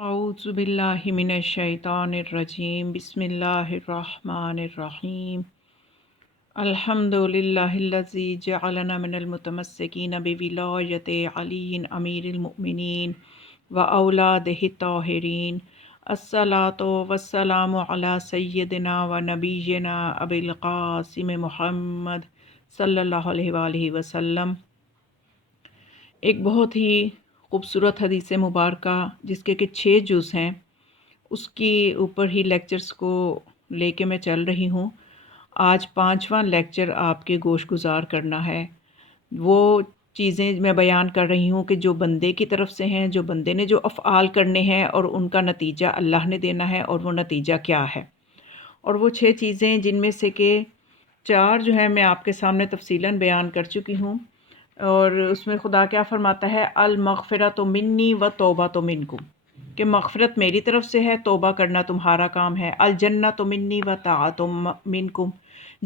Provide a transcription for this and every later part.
أعوذ بالله من الشيطان الرجيم بسم الله الرحمن الرحيم الحمد لله الذي جعلنا من المتمسكين بولاية علي أمير المؤمنين وأولاده الطاهرين الصلاة والسلام على سيدنا ونبينا أبي القاسم محمد صلی اللہ علیہ وآلہ وسلم۔ ایک بہت ہی خوبصورت حدیث مبارکہ جس کے 6 جز ہیں، اس کی اوپر ہی لیکچرز کو لے کے میں چل رہی ہوں۔ آج 5واں لیکچر آپ کے گوش گزار کرنا ہے۔ وہ چیزیں میں بیان کر رہی ہوں کہ جو بندے کی طرف سے ہیں، جو بندے نے جو افعال کرنے ہیں اور ان کا نتیجہ اللہ نے دینا ہے، اور وہ نتیجہ کیا ہے۔ اور وہ 6 چیزیں جن میں سے کہ 4 جو ہیں میں آپ کے سامنے تفصیلاً بیان کر چکی ہوں، اور اس میں خدا کیا فرماتا ہے، المغفرۃ منی و توبۃ منکم، کہ مغفرت میری طرف سے ہے، توبہ کرنا تمہارا کام ہے۔ الجنۃ منی و طاعۃ منکم،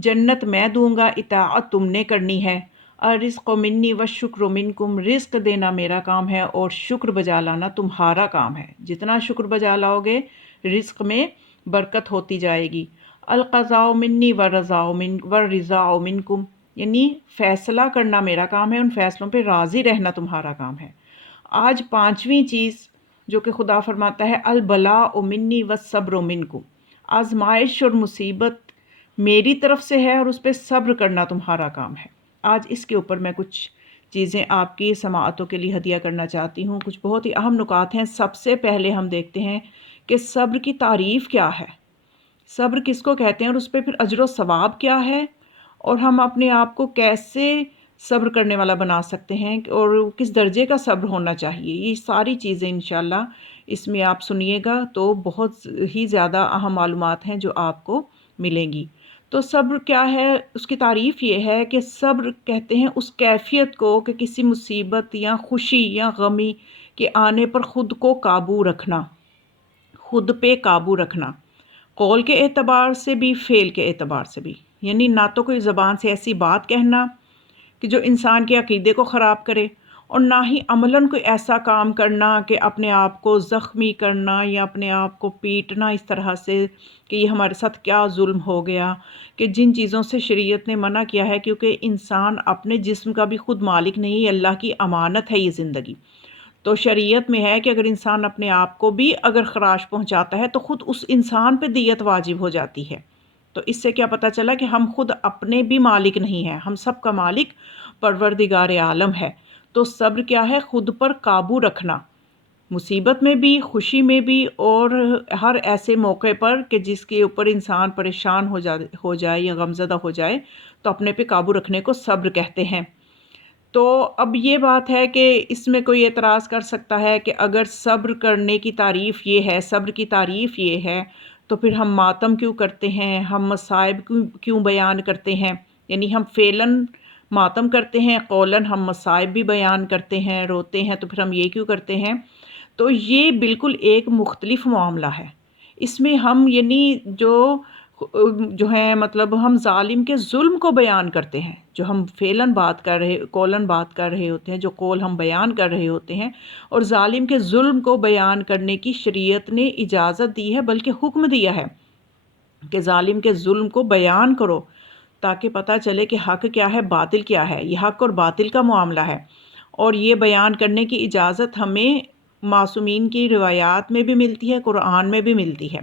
جنت میں دوں گا، اطاعت تم نے کرنی ہے۔ الرزق منی و شکر منکم، رزق دینا میرا کام ہے اور شکر بجا لانا تمہارا کام ہے۔ جتنا شکر بجا لاؤ گے رزق میں برکت ہوتی جائے گی۔ القضاء منی و رضاء منکم، یعنی فیصلہ کرنا میرا کام ہے، ان فیصلوں پہ راضی رہنا تمہارا کام ہے۔ آج 5ویں چیز جو کہ خدا فرماتا ہے، البلاء منی والصبر منکم، آزمائش اور مصیبت میری طرف سے ہے اور اس پہ صبر کرنا تمہارا کام ہے۔ آج اس کے اوپر میں کچھ چیزیں آپ کی سماعتوں کے لیے ہدیہ کرنا چاہتی ہوں۔ کچھ بہت ہی اہم نکات ہیں۔ سب سے پہلے ہم دیکھتے ہیں کہ صبر کی تعریف کیا ہے، صبر کس کو کہتے ہیں، اور اس پہ پھر اجر و ثواب کیا ہے، اور ہم اپنے آپ کو کیسے صبر کرنے والا بنا سکتے ہیں، اور کس درجے کا صبر ہونا چاہیے۔ یہ ساری چیزیں انشاءاللہ اس میں آپ سنیے گا تو بہت ہی زیادہ اہم معلومات ہیں جو آپ کو ملیں گی۔ تو صبر کیا ہے، اس کی تعریف یہ ہے کہ صبر کہتے ہیں اس کیفیت کو کہ کسی مصیبت یا خوشی یا غمی کے آنے پر خود کو قابو رکھنا، خود پہ قابو رکھنا، قول کے اعتبار سے بھی، فعل کے اعتبار سے بھی۔ یعنی نہ تو کوئی زبان سے ایسی بات کہنا کہ جو انسان کے عقیدے کو خراب کرے، اور نہ ہی عملاً کوئی ایسا کام کرنا کہ اپنے آپ کو زخمی کرنا یا اپنے آپ کو پیٹنا اس طرح سے کہ یہ ہمارے ساتھ کیا ظلم ہو گیا، کہ جن چیزوں سے شریعت نے منع کیا ہے، کیونکہ انسان اپنے جسم کا بھی خود مالک نہیں، اللہ کی امانت ہے یہ زندگی۔ تو شریعت میں ہے کہ اگر انسان اپنے آپ کو بھی اگر خراش پہنچاتا ہے تو خود اس انسان پہ دیت واجب ہو جاتی ہے۔ تو اس سے کیا پتہ چلا کہ ہم خود اپنے بھی مالک نہیں ہیں، ہم سب کا مالک پروردگار عالم ہے۔ تو صبر کیا ہے، خود پر قابو رکھنا، مصیبت میں بھی، خوشی میں بھی، اور ہر ایسے موقع پر کہ جس کے اوپر انسان پریشان ہو جائے یا غمزدہ ہو جائے تو اپنے پہ قابو رکھنے کو صبر کہتے ہیں۔ تو اب یہ بات ہے کہ اس میں کوئی اعتراض کر سکتا ہے کہ اگر صبر کرنے کی تعریف یہ ہے، صبر کی تعریف یہ ہے، تو پھر ہم ماتم کیوں کرتے ہیں، ہم مصائب کیوں بیان کرتے ہیں؟ یعنی ہم فعلاً ماتم کرتے ہیں، قولاً ہم مصائب بھی بیان کرتے ہیں، روتے ہیں، تو پھر ہم یہ کیوں کرتے ہیں؟ تو یہ بالکل ایک مختلف معاملہ ہے۔ اس میں ہم یعنی جو ہیں مطلب ہم ظالم کے ظلم کو بیان کرتے ہیں، جو ہم فعلاً بات کر رہے، قولاً بات کر رہے ہوتے ہیں، جو قول ہم بیان کر رہے ہوتے ہیں، اور ظالم کے ظلم کو بیان کرنے کی شریعت نے اجازت دی ہے، بلکہ حکم دیا ہے کہ ظالم کے ظلم کو بیان کرو تاکہ پتہ چلے کہ حق کیا ہے، باطل کیا ہے۔ یہ حق اور باطل کا معاملہ ہے، اور یہ بیان کرنے کی اجازت ہمیں معصومین کی روایات میں بھی ملتی ہے، قرآن میں بھی ملتی ہے،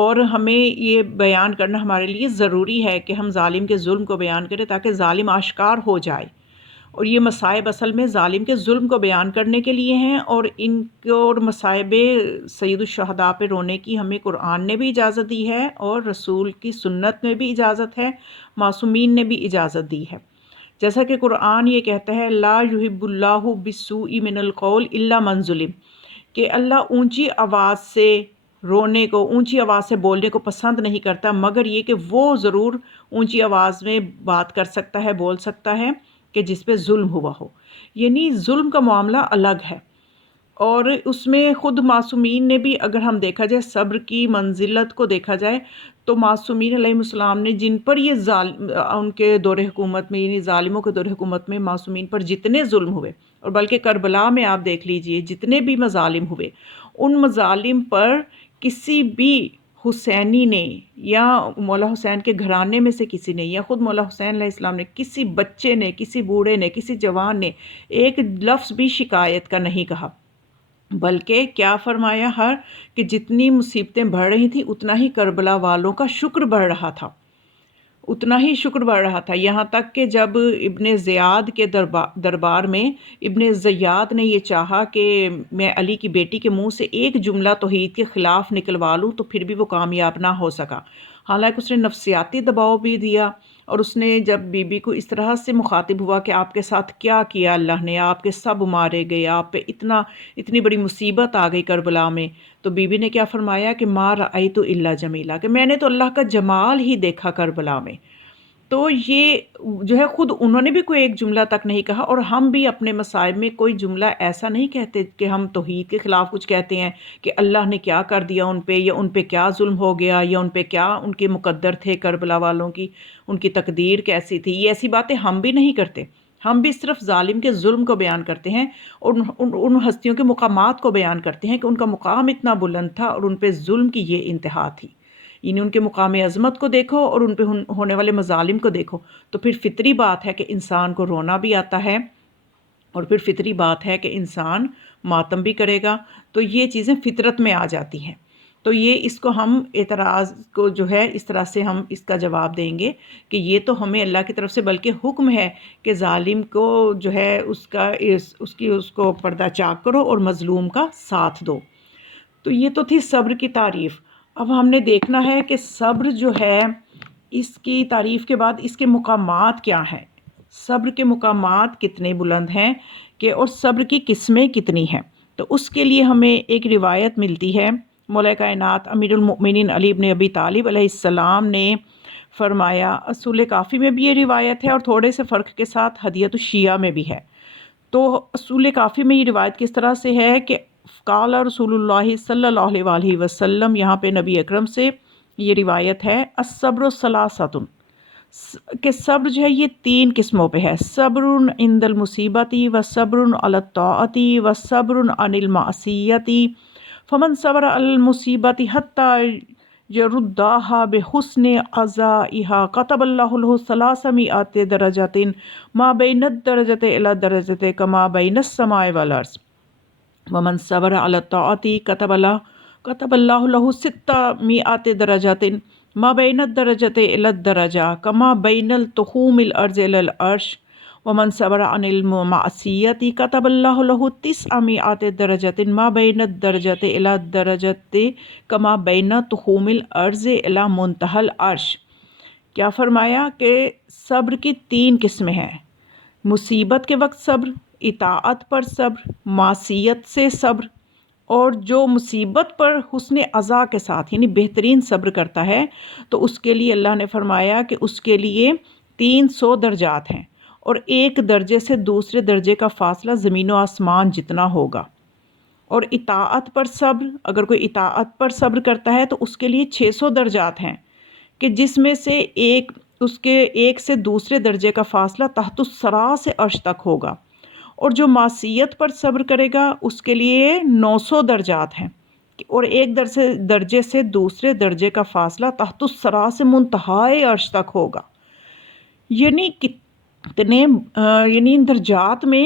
اور ہمیں یہ بیان کرنا ہمارے لیے ضروری ہے کہ ہم ظالم کے ظلم کو بیان کریں تاکہ ظالم آشکار ہو جائے۔ اور یہ مصائب اصل میں ظالم کے ظلم کو بیان کرنے کے لیے ہیں، اور ان کو اور مصائب سید الشہداء پہ رونے کی ہمیں قرآن نے بھی اجازت دی ہے، اور رسول کی سنت میں بھی اجازت ہے، معصومین نے بھی اجازت دی ہے۔ جیسا کہ قرآن یہ کہتا ہے، لا یحب اللہ بالسوء من القول الا من ظلم، کہ اللہ اونچی آواز سے رونے کو، اونچی آواز سے بولنے کو پسند نہیں کرتا، مگر یہ کہ وہ ضرور اونچی آواز میں بات کر سکتا ہے، بول سکتا ہے کہ جس پہ ظلم ہوا ہو۔ یعنی ظلم کا معاملہ الگ ہے، اور اس میں خود معصومین نے بھی، اگر ہم دیکھا جائے صبر کی منزلت کو دیکھا جائے تو معصومین علیہ السلام نے جن پر یہ ان کے دور حکومت میں، یعنی ظالموں کے دور حکومت میں معصومین پر جتنے ظلم ہوئے، اور بلکہ کربلا میں آپ دیکھ لیجئے جتنے بھی مظالم ہوئے، ان مظالم پر کسی بھی حسینی نے یا مولا حسین کے گھرانے میں سے کسی نے یا خود مولا حسین علیہ السلام نے، کسی بچے نے، کسی بوڑھے نے، کسی جوان نے ایک لفظ بھی شکایت کا نہیں کہا، بلکہ کیا فرمایا کہ جتنی مصیبتیں بڑھ رہی تھیں اتنا ہی کربلا والوں کا شکر بڑھ رہا تھا، اتنا ہی شکر بڑھ رہا تھا، یہاں تک کہ جب ابن زیاد کے دربار میں ابن زیاد نے یہ چاہا کہ میں علی کی بیٹی کے منہ سے ایک جملہ توحید کے خلاف نکلوا لوں تو پھر بھی وہ کامیاب نہ ہو سکا، حالانکہ اس نے نفسیاتی دباؤ بھی دیا، اور اس نے جب بی بی کو اس طرح سے مخاطب ہوا کہ آپ کے ساتھ کیا کیا اللہ نے، آپ کے سب مارے گئے، آپ پہ اتنی بڑی مصیبت آ گئی کربلا میں، تو بی بی نے کیا فرمایا کہ ما رأیت الا جمیلا، کہ میں نے تو اللہ کا جمال ہی دیکھا کربلا میں۔ تو یہ جو ہے خود انہوں نے بھی کوئی ایک جملہ تک نہیں کہا، اور ہم بھی اپنے مصائب میں کوئی جملہ ایسا نہیں کہتے کہ ہم توحید کے خلاف کچھ کہتے ہیں کہ اللہ نے کیا کر دیا ان پہ، یا ان پہ کیا ظلم ہو گیا، یا ان پہ کیا ان کے مقدر تھے کربلا والوں کی، ان کی تقدیر کیسی تھی، یہ ایسی باتیں ہم بھی نہیں کرتے، ہم بھی صرف ظالم کے ظلم کو بیان کرتے ہیں، اور ان ہستیوں کے مقامات کو بیان کرتے ہیں کہ ان کا مقام اتنا بلند تھا اور ان پہ ظلم کی یہ انتہا تھی، یعنی ان کے مقام عظمت کو دیکھو اور ان پہ ہونے والے مظالم کو دیکھو، تو پھر فطری بات ہے کہ انسان کو رونا بھی آتا ہے، اور پھر فطری بات ہے کہ انسان ماتم بھی کرے گا، تو یہ چیزیں فطرت میں آ جاتی ہیں۔ تو یہ اس کو ہم اعتراض کو جو ہے اس طرح سے ہم اس کا جواب دیں گے کہ یہ تو ہمیں اللہ کی طرف سے بلکہ حکم ہے کہ ظالم کو جو ہے اس کو پردہ چاک کرو اور مظلوم کا ساتھ دو۔ تو یہ تو تھی صبر کی تعریف۔ اب ہم نے دیکھنا ہے کہ صبر جو ہے اس کی تعریف کے بعد اس کے مقامات کیا ہیں، صبر کے مقامات کتنے بلند ہیں اور صبر کی قسمیں کتنی ہیں۔ تو اس کے لیے ہمیں ایک روایت ملتی ہے، مولا کائنات امیر المؤمنین علی بن ابی طالب علیہ السلام نے فرمایا، اصول کافی میں بھی یہ روایت ہے اور تھوڑے سے فرق کے ساتھ ہدیۃ الشیعہ میں بھی ہے۔ تو اصول کافی میں یہ روایت کس طرح سے ہے کہ قال رسول اللہ صلی اللہ علیہ وسلم، یہاں پہ نبی اکرم سے یہ روایت ہے، الصبر ثلاثۃ، کہ صبر جو ہے یہ 3 قسموں پہ ہے، صبر عند المصیبت و صبر علی الطاعت و صبر عن المعصیت، فمن صبر علی المصیبت حتی یرداها بحسن عزائها كتب الله له 300 درجة ما بين الدرجة إلى الدرجة كما بين السماء والأرض، ومن صبر على الطاعة كتب الله له 600 درجة ما بين الدرجة إلى الدرجة كما بين التخوم الأرض إلى العرش، ومن صبر عن المعصية كتب الله له 900 درجة ما بين الدرجة إلى الدرجة كما بين تخوم الأرض إلى منتهى العرش۔ کیا فرمایا کہ صبر کی 3 قسمیں ہیں، مصیبت کے وقت صبر، اطاعت پر صبر، معصیت سے صبر، اور جو مصیبت پر حسن عزا کے ساتھ یعنی بہترین صبر کرتا ہے تو اس کے لیے اللہ نے فرمایا کہ اس کے لیے 300 درجات ہیں، اور ایک درجے سے دوسرے درجے کا فاصلہ زمین و آسمان جتنا ہوگا۔ اور اطاعت پر صبر، اگر کوئی اطاعت پر صبر کرتا ہے تو اس کے لیے 600 درجات ہیں، کہ جس میں سے ایک سے دوسرے درجے کا فاصلہ تحت الثری سے عرش تک ہوگا، اور جو معصیت پر صبر کرے گا اس کے لیے 900 درجات ہیں، اور ایک درجے سے دوسرے درجے کا فاصلہ تحت الثری سے منتہائے عرش تک ہوگا۔ یعنی ان درجات میں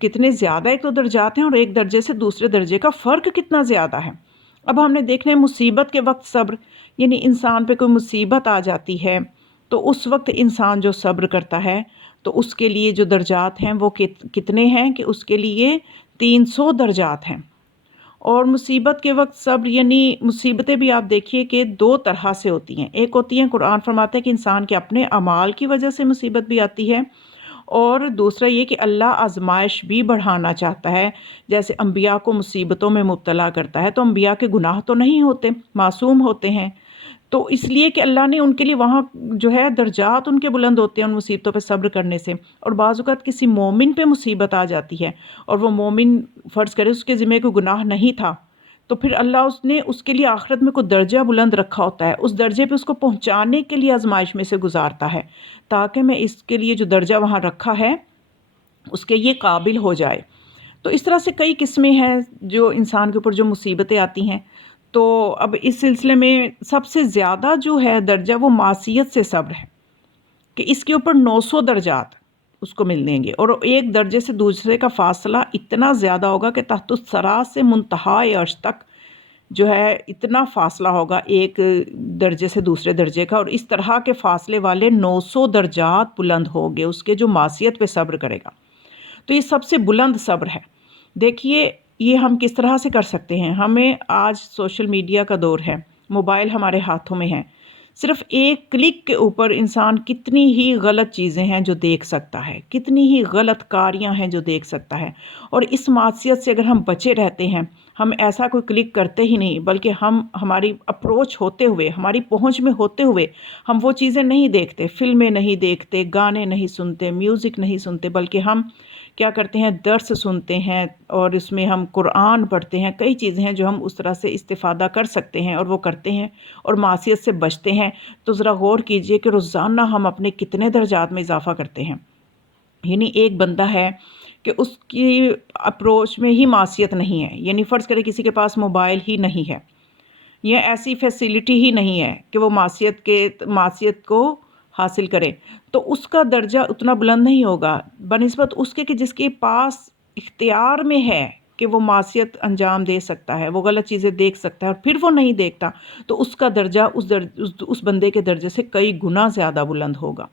کتنے زیادہ ایک تو درجات ہیں، اور ایک درجے سے دوسرے درجے کا فرق کتنا زیادہ ہے۔ اب ہم نے دیکھنا ہے مصیبت کے وقت صبر، یعنی انسان پہ کوئی مصیبت آ جاتی ہے تو اس وقت انسان جو صبر کرتا ہے تو اس کے لیے جو درجات ہیں وہ کتنے ہیں کہ اس کے لیے 300 درجات ہیں۔ اور مصیبت کے وقت صبر، یعنی مصیبتیں بھی آپ دیکھیے کہ 2 طرح سے ہوتی ہیں، ایک ہوتی ہیں قرآن فرماتا ہے کہ انسان کے اپنے اعمال کی وجہ سے مصیبت بھی آتی ہے، اور دوسرا یہ کہ اللہ آزمائش بھی بڑھانا چاہتا ہے، جیسے انبیاء کو مصیبتوں میں مبتلا کرتا ہے تو انبیاء کے گناہ تو نہیں ہوتے، معصوم ہوتے ہیں، تو اس لیے کہ اللہ نے ان کے لیے وہاں جو ہے درجات ان کے بلند ہوتے ہیں ان مصیبتوں پہ صبر کرنے سے۔ اور بعض اوقات کسی مومن پہ مصیبت آ جاتی ہے اور وہ مومن فرض کرے اس کے ذمہ کوئی گناہ نہیں تھا، تو پھر اللہ نے اس کے لیے آخرت میں کوئی درجہ بلند رکھا ہوتا ہے، اس درجے پہ اس کو پہنچانے کے لیے آزمائش میں سے گزارتا ہے، تاکہ میں اس کے لیے جو درجہ وہاں رکھا ہے اس کے یہ قابل ہو جائے۔ تو اس طرح سے کئی قسمیں ہیں جو انسان کے اوپر جو مصیبتیں آتی ہیں. تو اب اس سلسلے میں سب سے زیادہ جو ہے درجہ وہ معصیت سے صبر ہے کہ اس کے اوپر 900 درجات اس کو مل دیں گے، اور ایک درجے سے دوسرے کا فاصلہ اتنا زیادہ ہوگا کہ تحت الثری سے منتہائے عرش تک جو ہے اتنا فاصلہ ہوگا ایک درجے سے دوسرے درجے کا، اور اس طرح کے فاصلے والے 900 درجات بلند ہوگے اس کے جو معصیت پہ صبر کرے گا. تو یہ سب سے بلند صبر ہے. دیکھیے یہ ہم کس طرح سے کر سکتے ہیں. ہمیں آج سوشل میڈیا کا دور ہے، موبائل ہمارے ہاتھوں میں ہے، صرف ایک کلک کے اوپر انسان کتنی ہی غلط چیزیں ہیں جو دیکھ سکتا ہے، کتنی ہی غلط کاریاں ہیں جو دیکھ سکتا ہے. اور اس معصیت سے اگر ہم بچے رہتے ہیں، ہم ایسا کوئی کلک کرتے ہی نہیں، بلکہ ہم ہماری اپروچ ہوتے ہوئے، ہماری پہنچ میں ہوتے ہوئے ہم وہ چیزیں نہیں دیکھتے، فلمیں نہیں دیکھتے، گانے نہیں سنتے، میوزک نہیں سنتے، بلکہ ہم کیا کرتے ہیں، درس سنتے ہیں اور اس میں ہم قرآن پڑھتے ہیں. کئی چیزیں ہیں جو ہم اس طرح سے استفادہ کر سکتے ہیں اور وہ کرتے ہیں اور معصیت سے بچتے ہیں. تو ذرا غور کیجئے کہ روزانہ ہم اپنے کتنے درجات میں اضافہ کرتے ہیں. یعنی ایک بندہ ہے کہ اس کی اپروچ میں ہی معصیت نہیں ہے، یعنی فرض کرے کسی کے پاس موبائل ہی نہیں ہے یا ایسی فیسیلٹی ہی نہیں ہے کہ وہ معصیت کو حاصل کرے، تو اس کا درجہ اتنا بلند نہیں ہوگا بنسبت اس کے کہ جس کے پاس اختیار میں ہے کہ وہ معصیت انجام دے سکتا ہے، وہ غلط چیزیں دیکھ سکتا ہے اور پھر وہ نہیں دیکھتا. تو اس کا درجہ اس بندے کے درجے سے کئی گنا زیادہ بلند ہوگا.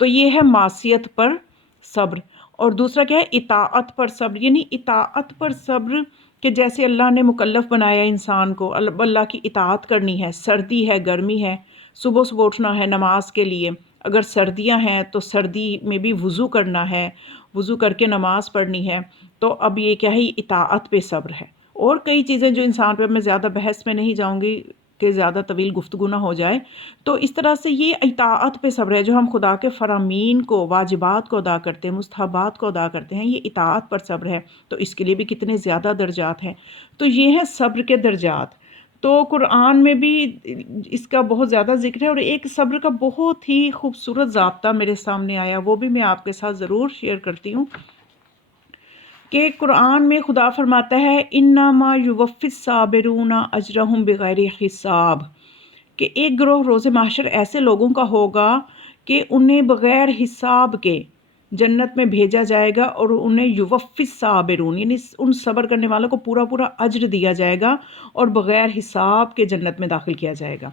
تو یہ ہے معصیت پر صبر. اور دوسرا کیا ہے، اطاعت پر صبر. یعنی اطاعت پر صبر کہ جیسے اللہ نے مکلف بنایا انسان کو، اللہ کی اطاعت کرنی ہے. سردی ہے، گرمی ہے، صبح صبح اٹھنا ہے نماز کے لیے. اگر سردیاں ہیں تو سردی میں بھی وضو کرنا ہے، وضو کر کے نماز پڑھنی ہے. تو اب یہ کیا ہے، اطاعت پہ صبر ہے. اور کئی چیزیں جو انسان پہ، میں زیادہ بحث میں نہیں جاؤں گی کہ زیادہ طویل گفتگو نہ ہو جائے. تو اس طرح سے یہ اطاعت پہ صبر ہے، جو ہم خدا کے فرامین کو، واجبات کو ادا کرتے ہیں، مستحبات کو ادا کرتے ہیں، یہ اطاعت پر صبر ہے. تو اس کے لیے بھی کتنے زیادہ درجات ہیں. تو یہ ہیں صبر کے درجات. تو قرآن میں بھی اس کا بہت زیادہ ذکر ہے، اور ایک صبر کا بہت ہی خوبصورت ضابطہ میرے سامنے آیا، وہ بھی میں آپ کے ساتھ ضرور شیئر کرتی ہوں. کہ قرآن میں خدا فرماتا ہے انما یوفی الصابرون اجرہم بغیر حساب، کہ ایک گروہ روز محشر ایسے لوگوں کا ہوگا کہ انہیں بغیر حساب کے جنت میں بھیجا جائے گا، اور انہیں یوفی الصابرون یعنی ان صبر کرنے والوں کو پورا پورا اجر دیا جائے گا اور بغیر حساب کے جنت میں داخل کیا جائے گا.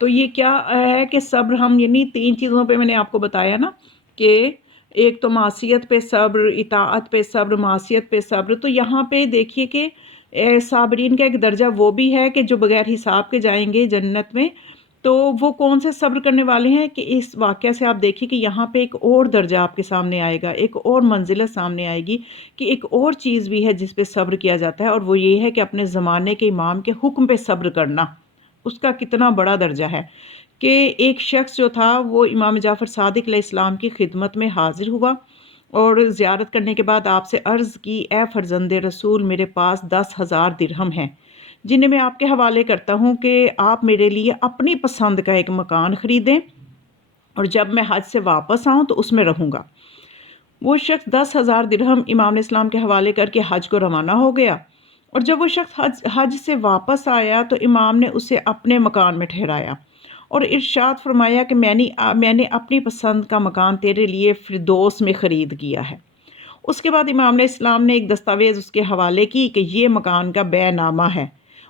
تو یہ کیا ہے کہ صبر ہم یعنی 3 چیزوں پہ میں نے آپ کو بتایا نا، کہ ایک تو معصیت پہ صبر، اطاعت پہ صبر، معصیت پہ صبر. تو یہاں پہ دیکھیے کہ صابرین کا ایک درجہ وہ بھی ہے کہ جو بغیر حساب کے جائیں گے جنت میں. تو وہ کون سے صبر کرنے والے ہیں کہ اس واقعہ سے آپ دیکھیے کہ یہاں پہ ایک اور درجہ آپ کے سامنے آئے گا، ایک اور منزلت سامنے آئے گی کہ ایک اور چیز بھی ہے جس پہ صبر کیا جاتا ہے، اور وہ یہ ہے کہ اپنے زمانے کے امام کے حکم پہ صبر کرنا. اس کا کتنا بڑا درجہ ہے کہ ایک شخص جو تھا وہ امام جعفر صادق علیہ السلام کی خدمت میں حاضر ہوا اور زیارت کرنے کے بعد آپ سے عرض کی، اے فرزند رسول، میرے پاس 10,000 درہم ہیں جنہیں میں آپ کے حوالے کرتا ہوں کہ آپ میرے لیے اپنی پسند کا ایک مکان خریدیں، اور جب میں حج سے واپس آؤں تو اس میں رہوں گا. وہ شخص 10,000 درہم امام اسلام کے حوالے کر کے حج کو روانہ ہو گیا، اور جب وہ شخص حج سے واپس آیا تو امام نے اسے اپنے مکان میں ٹھہرایا اور ارشاد فرمایا کہ میں نے اپنی پسند کا مکان تیرے لیے فردوس میں خرید کیا ہے. اس کے بعد امام علیہ السلام نے ایک دستاویز اس کے حوالے کی کہ یہ مکان کا بیع نامہ ہے.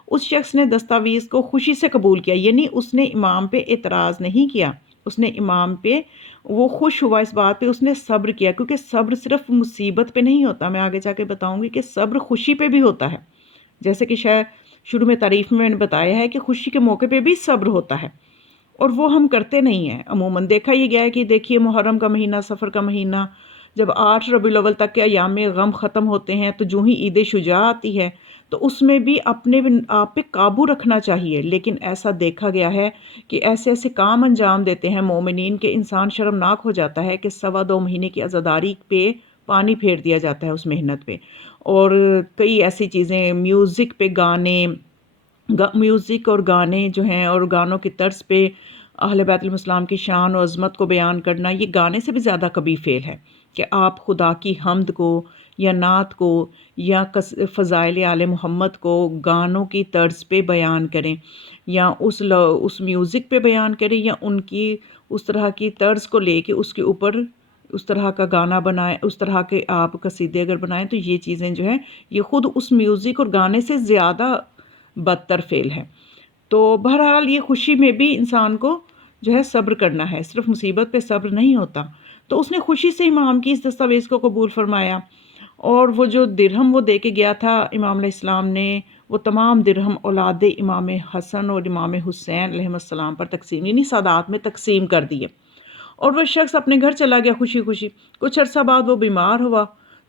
اس شخص نے دستاویز کو خوشی سے قبول کیا، یعنی اس نے امام پہ اعتراض نہیں کیا، اس نے امام پہ وہ خوش ہوا، اس بات پہ اس نے صبر کیا، کیونکہ صبر صرف مصیبت پہ نہیں ہوتا. میں آگے جا کے بتاؤں گی کہ صبر خوشی پہ بھی ہوتا ہے، جیسے کہ شاید شروع میں تعریف میں نے بتایا ہے کہ خوشی کے موقع پہ بھی صبر ہوتا ہے، اور وہ ہم کرتے نہیں ہیں. عموماً دیکھا یہ گیا ہے کہ دیکھیے محرم کا مہینہ، سفر کا مہینہ، جب 8 ربیع الاول تک کے ایام غم ختم ہوتے ہیں تو جو ہی عید شجاع آتی ہے تو اس میں بھی اپنے آپ پہ قابو رکھنا چاہیے. لیکن ایسا دیکھا گیا ہے کہ ایسے ایسے کام انجام دیتے ہیں مومنین کہ انسان شرمناک ہو جاتا ہے کہ 2.25 مہینے کی عزاداری پہ پانی پھیر دیا جاتا ہے اس محنت پہ. اور کئی ایسی چیزیں، میوزک پہ گانے، میوزک اور گانے جو ہیں، اور گانوں کی طرز پہ اہل بیت الاسلام کی شان و عظمت کو بیان کرنا، یہ گانے سے بھی زیادہ کبھی فعل ہے کہ آپ خدا کی حمد کو یا نعت کو یا فضائل آل محمد کو گانوں کی طرز پہ بیان کریں، یا اس میوزک پہ بیان کریں، یا ان کی اس طرح کی طرز کو لے کے اس کے اوپر اس طرح کا گانا بنائیں، اس طرح کے آپ قصیدے اگر بنائیں، تو یہ چیزیں جو ہیں یہ خود اس میوزک اور گانے سے زیادہ بدتر فعل ہے۔ تو بہرحال یہ خوشی میں بھی انسان کو جو ہے صبر کرنا ہے، صرف مصیبت پہ صبر نہیں ہوتا۔ تو اس نے خوشی سے امام کی اس دستاویز کو قبول فرمایا، اور وہ جو درہم وہ دے کے گیا تھا امام علیہ السلام نے، وہ تمام درہم اولاد امام حسن اور امام حسین علیہ السلام پر تقسیم، یعنی سادات میں تقسیم کر دیے۔ اور وہ شخص اپنے گھر چلا گیا خوشی خوشی۔ کچھ عرصہ بعد وہ بیمار ہوا،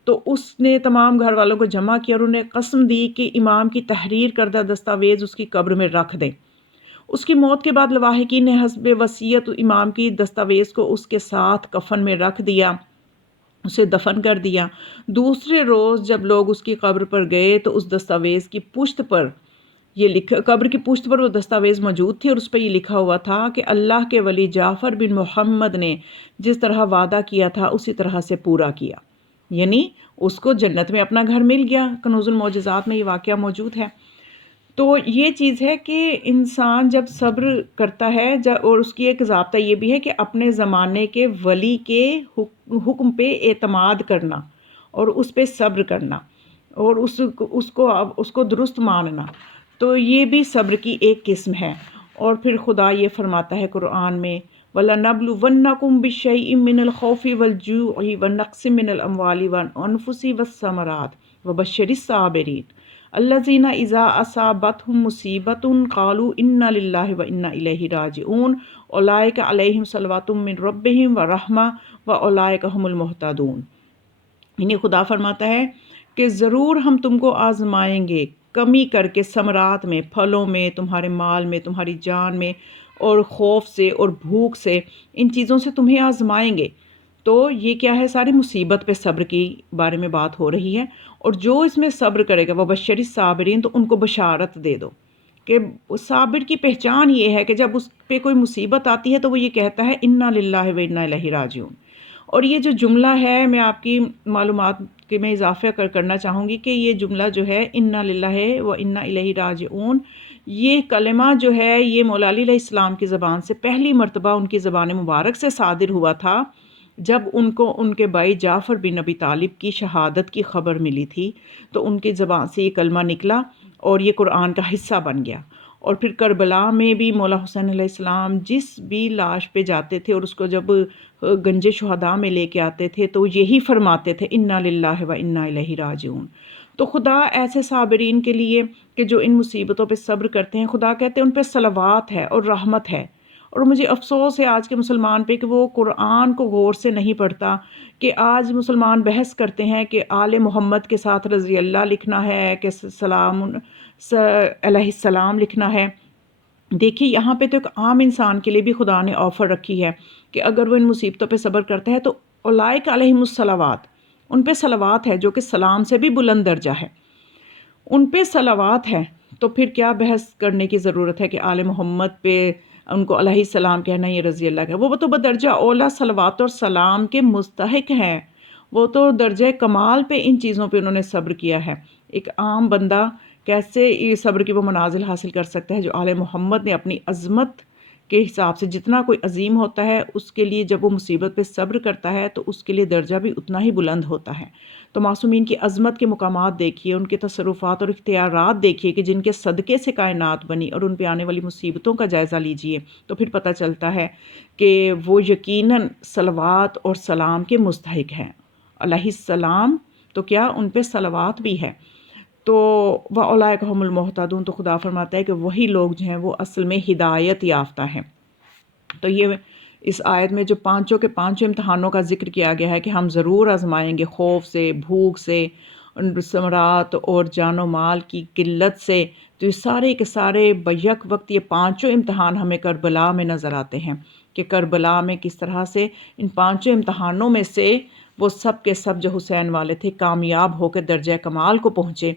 تو اس نے تمام گھر والوں کو جمع کیا اور انہیں قسم دی کہ امام کی تحریر کردہ دستاویز اس کی قبر میں رکھ دیں۔ اس کی موت کے بعد لواحقین نے حسب وصیت امام کی دستاویز کو اس کے ساتھ کفن میں رکھ دیا، اسے دفن کر دیا۔ دوسرے روز جب لوگ اس کی قبر پر گئے تو اس دستاویز کی پشت پر قبر کی پشت پر وہ دستاویز موجود تھی، اور اس پہ یہ لکھا ہوا تھا کہ اللہ کے ولی جعفر بن محمد نے جس طرح وعدہ کیا تھا اسی طرح سے پورا کیا، یعنی اس کو جنت میں اپنا گھر مل گیا۔ کنوز المعجزات میں یہ واقعہ موجود ہے۔ تو یہ چیز ہے کہ انسان جب صبر کرتا ہے، اور اس کی ایک ضابطہ یہ بھی ہے کہ اپنے زمانے کے ولی کے حکم پہ اعتماد کرنا اور اس پہ صبر کرنا، اور اس کو درست ماننا، تو یہ بھی صبر کی ایک قسم ہے۔ اور پھر خدا یہ فرماتا ہے قرآن میں، وَلَنَبْلُوَنَّكُمْ بِشَيْءٍ مِّنَ الْخَوْفِ وَالْجُوعِ وَالنَّقْصِ مِّنَ الْأَمْوَالِ وَالْأَنفُسِ وَالثَّمَرَاتِ وَبَشِّرِ الصَّابِرِينَ الَّذِينَ إِذَا أَصَابَتْهُمْ مُصِيبَةٌ قَالُوا إِنَّا لِلَّهِ وَإِنَّا إِلَيْهِ رَاجِعُونَ أُولَٰئِكَ عَلَيْهِمْ صَلَوَاتٌ مِّن رَّبِّهِمْ وَرَحْمَةٌ وَأُولَٰئِكَ هُمُ الْمُهْتَدُونَ۔ یعنی خدا فرماتا ہے کہ ضرور ہم تم کو آزمائیں گے، کمی کر کے ثمرات میں، پھلوں میں، تمہارے مال میں، تمہاری جان میں، اور خوف سے اور بھوک سے، ان چیزوں سے تمہیں آزمائیں گے۔ تو یہ کیا ہے؟ ساری مصیبت پہ صبر کی بارے میں بات ہو رہی ہے، اور جو اس میں صبر کرے گا وہ بشری صابرین، تو ان کو بشارت دے دو کہ صابر کی پہچان یہ ہے کہ جب اس پہ کوئی مصیبت آتی ہے تو وہ یہ کہتا ہے انا للہ و انا الیہ راجعون۔ اور یہ جو جملہ ہے، میں آپ کی معلومات کے میں اضافہ کرنا چاہوں گی کہ یہ جملہ جو ہے انا للہ و انا الیہ راجعون، یہ کلمہ جو ہے یہ مولا علی علیہ السلام کی زبان سے پہلی مرتبہ ان کی زبان مبارک سے صادر ہوا تھا جب ان کو ان کے بھائی جعفر بن ابی طالب کی شہادت کی خبر ملی تھی، تو ان کی زبان سے یہ کلمہ نکلا اور یہ قرآن کا حصہ بن گیا۔ اور پھر کربلا میں بھی مولا حسین علیہ السلام جس بھی لاش پہ جاتے تھے اور اس کو جب گنج شہداء میں لے کے آتے تھے تو یہی فرماتے تھے انا للہ و انا الیہ راجعون۔ تو خدا ایسے صابرین کے لیے کہ جو ان مصیبتوں پہ صبر کرتے ہیں، خدا کہتے ہیں ان پہ صلوات ہے اور رحمت ہے۔ اور مجھے افسوس ہے آج کے مسلمان پہ کہ وہ قرآن کو غور سے نہیں پڑھتا، کہ آج مسلمان بحث کرتے ہیں کہ آل محمد کے ساتھ رضی اللہ لکھنا ہے کہ سلام علیہ السلام لکھنا ہے۔ دیکھیے یہاں پہ تو ایک عام انسان کے لیے بھی خدا نے آفر رکھی ہے کہ اگر وہ ان مصیبتوں پہ صبر کرتا ہے تو اولئک علیہم الصلوات، ان پہ صلوات ہے جو کہ سلام سے بھی بلند درجہ ہے، ان پہ صلوات ہے۔ تو پھر کیا بحث کرنے کی ضرورت ہے کہ آل محمد پہ ان کو علیہ السلام کہنا، یہ رضی اللہ کا، وہ تو بدرجہ اولا صلوات اور سلام کے مستحق ہیں، وہ تو درجہ کمال پہ ان چیزوں پہ انہوں نے صبر کیا ہے۔ ایک عام بندہ کیسے اس صبر کی وہ منازل حاصل کر سکتا ہے جو آل محمد نے اپنی عظمت کے حساب سے، جتنا کوئی عظیم ہوتا ہے اس کے لیے جب وہ مصیبت پہ صبر کرتا ہے تو اس کے لیے درجہ بھی اتنا ہی بلند ہوتا ہے۔ تو معصومین کی عظمت کے مقامات دیکھیے، ان کے تصرفات اور اختیارات دیکھیے کہ جن کے صدقے سے کائنات بنی، اور ان پہ آنے والی مصیبتوں کا جائزہ لیجئے، تو پھر پتہ چلتا ہے کہ وہ یقیناً صلوات اور سلام کے مستحق ہیں۔ علیہ السلام تو کیا ان پہ صلوات بھی ہے۔ تو وَأُولَٰئِکَ هُمُ الْمُهْتَدُونَ، تو خدا فرماتا ہے کہ وہی لوگ جو ہیں وہ اصل میں ہدایت یافتہ ہیں۔ تو یہ اس آیت میں جو پانچوں کے پانچوں امتحانوں کا ذکر کیا گیا ہے کہ ہم ضرور آزمائیں گے، خوف سے، بھوک سے، ثمرات اور جان و مال کی قلت سے، تو یہ سارے کے سارے بیک وقت یہ پانچوں امتحان ہمیں کربلا میں نظر آتے ہیں کہ کربلا میں کس طرح سے ان پانچوں امتحانوں میں سے وہ سب کے سب جو حسین والے تھے کامیاب ہو کے درجہ کمال کو پہنچے،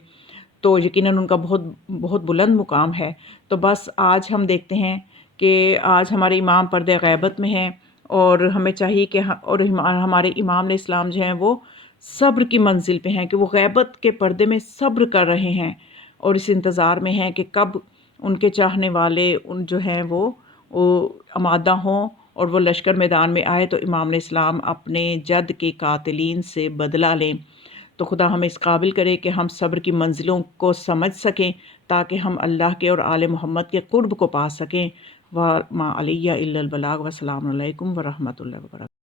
تو یقیناً ان کا بہت بہت بلند مقام ہے۔ تو بس آج ہم دیکھتے ہیں کہ آج ہمارے امام پردہ غیبت میں ہیں، اور ہمیں چاہیے کہ اور ہمارے امام علیہ السلام جو ہیں وہ صبر کی منزل پہ ہیں کہ وہ غیبت کے پردے میں صبر کر رہے ہیں اور اس انتظار میں ہیں کہ کب ان کے چاہنے والے ان جو ہیں وہ آمادہ ہوں اور وہ لشکر میدان میں آئے تو امام علیہ السلام اپنے جد کے قاتلین سے بدلہ لیں۔ تو خدا ہمیں اس قابل کرے کہ ہم صبر کی منزلوں کو سمجھ سکیں تاکہ ہم اللہ کے اور آل محمد کے قرب کو پا سکیں۔ وَمَا عَلَيَّ إِلَّا الْبَلَاغُ وَالسَّلَامُ علیکم ورحمۃ اللہ وبرکاتہ۔